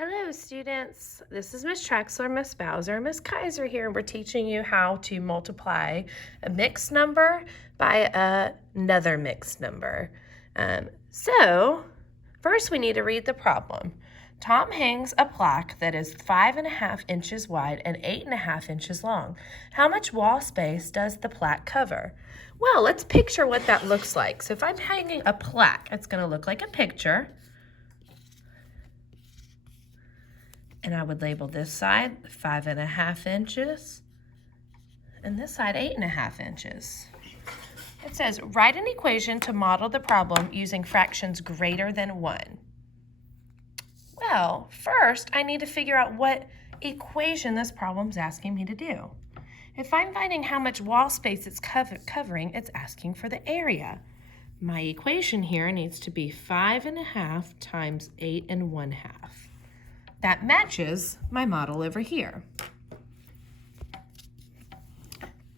Hello students, this is Miss Traxler, Miss Bowser, Miss Kaiser here, and we're teaching you how to multiply a mixed number by another mixed number. So first we need to read the problem. Tom hangs a plaque that is 5.5 inches wide and 8.5 inches long. How much wall space does the plaque cover? Well, let's picture what that looks like. So if I'm hanging a plaque, it's going to look like a picture. And I would label this side 5.5 inches and this side 8.5 inches. It says, write an equation to model the problem using fractions greater than 1. Well, first I need to figure out what equation this problem is asking me to do. If I'm finding how much wall space it's covering, it's asking for the area. My equation here needs to be 5.5 times 8.5. That matches my model over here.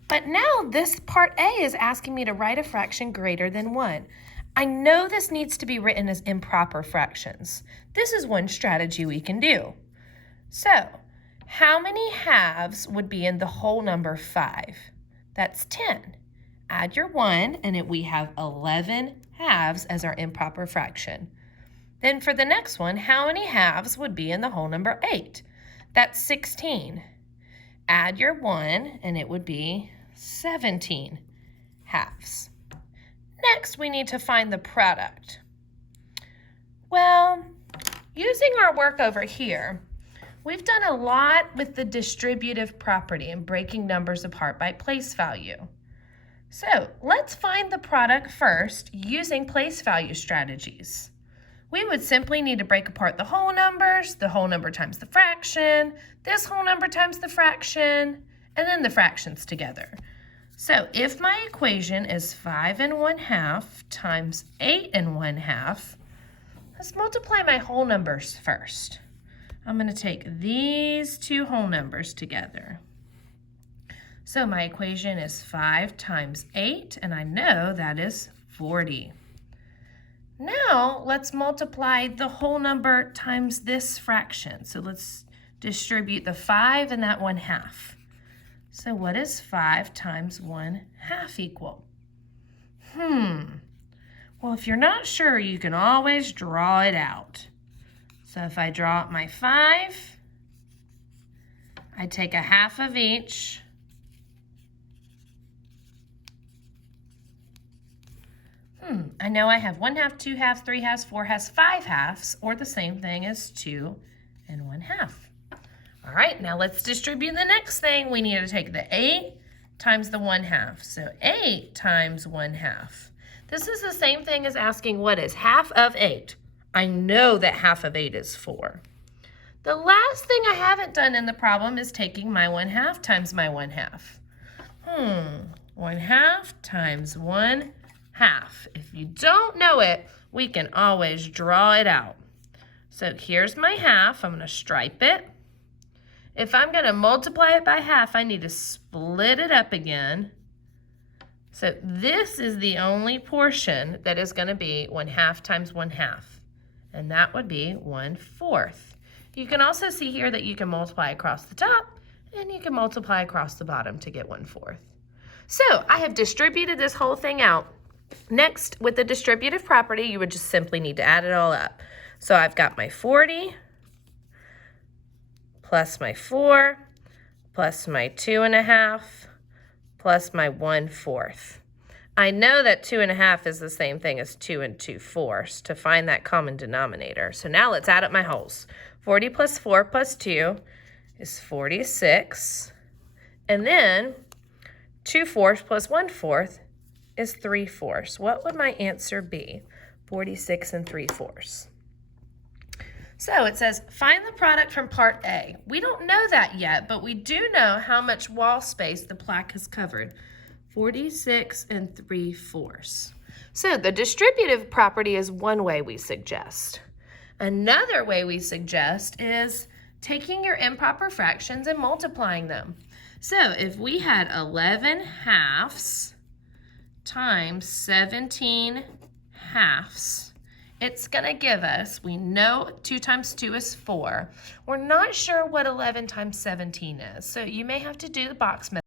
But now this part A is asking me to write a fraction greater than 1. I know this needs to be written as improper fractions. This is one strategy we can do. So, how many halves would be in the whole number 5? That's 10. Add your 1 and we have 11 halves as our improper fraction. Then for the next one, how many halves would be in the whole number 8? That's 16. Add your 1 and it would be 17 halves. Next, we need to find the product. Well, using our work over here, we've done a lot with the distributive property and breaking numbers apart by place value. So let's find the product first using place value strategies. We would simply need to break apart the whole numbers, the whole number times the fraction, this whole number times the fraction, and then the fractions together. So if my equation is 5.5 times 8.5, let's multiply my whole numbers first. I'm going to take these two whole numbers together. So my equation is 5 times 8, and I know that is 40. Now, let's multiply the whole number times this fraction. So let's distribute the 5 and that 1/2. So what is 5 times 1/2 equal? Well, if you're not sure, you can always draw it out. So if I draw out my 5, I take 1/2 of each. I know I have 1/2, 2/2, 3/2, 4/2, 5/2, or the same thing as 2 and 1/2. All right, now let's distribute the next thing. We need to take the 8 times the 1/2. So 8 times 1/2. This is the same thing as asking what is half of 8. I know that half of 8 is 4. The last thing I haven't done in the problem is taking my 1/2 times my 1/2. 1/2 times 1/2. If you don't know it, we can always draw it out. So here's my half. I'm going to stripe it. If I'm going to multiply it by half, I need to split it up again. So this is the only portion that is going to be 1/2 times 1/2. And that would be 1/4. You can also see here that you can multiply across the top and you can multiply across the bottom to get 1/4. So I have distributed this whole thing out. Next, with the distributive property, you would just simply need to add it all up. So I've got my 40 plus my 4 plus my 2.5 plus my 1/4. I know that 2.5 is the same thing as 2 2/4 to find that common denominator. So now let's add up my wholes. 40 plus 4 plus 2 is 46. And then 2/4 plus 1/4 is 3/4. What would my answer be? 46 3/4. So it says, find the product from part A. We don't know that yet, but we do know how much wall space the plaque has covered. 46 3/4. So the distributive property is one way we suggest. Another way we suggest is taking your improper fractions and multiplying them. So if we had 11 halves times 17 halves it's going to give us, we know 2 times 2 is 4. We're not sure what 11 times 17 is, so you may have to do the box method.